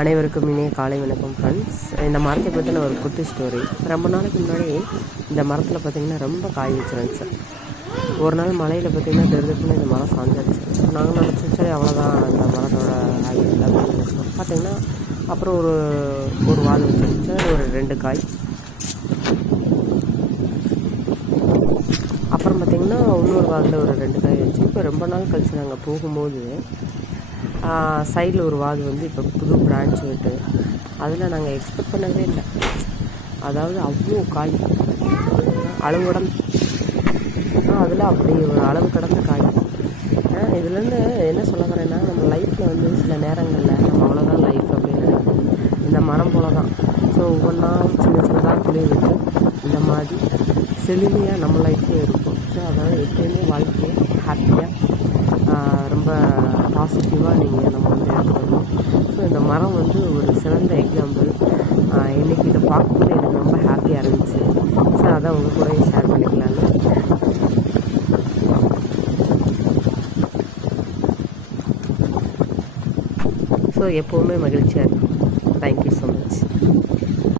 அனைவருக்கும் இனிய காலை வணக்கம் ஃப்ரெண்ட்ஸ். இந்த மரத்தை பற்றின ஒரு குட்டி ஸ்டோரி. ரொம்ப நாளைக்கு முன்னாடி இந்த மரத்தில் பார்த்திங்கன்னா ரொம்ப காய் வச்சுருந்துச்சு. ஒரு நாள் மலையில் பார்த்திங்கன்னா திருதுக்குன்னு இந்த மரம் சாஞ்சிருச்சு. நாங்கள் நினச்சோம் சரி அவ்வளோதான் இந்த மரத்தோட ஆயுள் அப்படின்னு நினச்சோம். பார்த்திங்கன்னா அப்புறம் ஒரு வால் வச்சுருந்துச்சு, ஒரு 2 காய். அப்புறம் பார்த்திங்கன்னா இன்னொரு வாதில் ஒரு 2 காய் வச்சு இப்போ ரொம்ப நாள் கழிச்சு நாங்கள் போகும்போது சைடில் ஒரு வாது வந்து இப்போ புது பிரான்ச் விட்டு அதில் நாங்கள் எக்ஸ்பெக்ட் பண்ணவே இல்லை. அதாவது அவ்வளோ காய் அளவுடன் அதில் அப்படி ஒரு அளவு கடந்த காய். இதுலேருந்து என்ன சொல்ல வரேன்னா, நம்ம லைஃப்பில் வந்து சில நேரங்களில் நம்ம அவ்வளோதான் லைஃப் அப்படின்னு நினைப்போம். இந்த மரம் போல தான். ஸோ ஒவ்வொன்றா சின்ன சின்னதாக துளிர் விட்டு இந்த மாதிரி செழுமையாக நம்ம லைஃப்லேயும் இருக்கும். ஸோ அதனால் எப்போயுமே வாழ்க்கையை ஹாப்பியாக ரொம்ப பாசிட்டிவாக நீங்கள் நம்ம வந்து எடுத்துக்கணும். ஸோ இந்த மரம் வந்து ஒரு சிறந்த எக்ஸாம்பிள். இன்றைக்கி இதை பார்க்கும்போது எனக்கு ரொம்ப ஹாப்பியாக இருந்துச்சு. ஸோ அதான் உங்கள் கூட ஷேர் பண்ணிக்கலான்னு. ஸோ எப்போவுமே மகிழ்ச்சியாக இருக்கும். Thank you so much.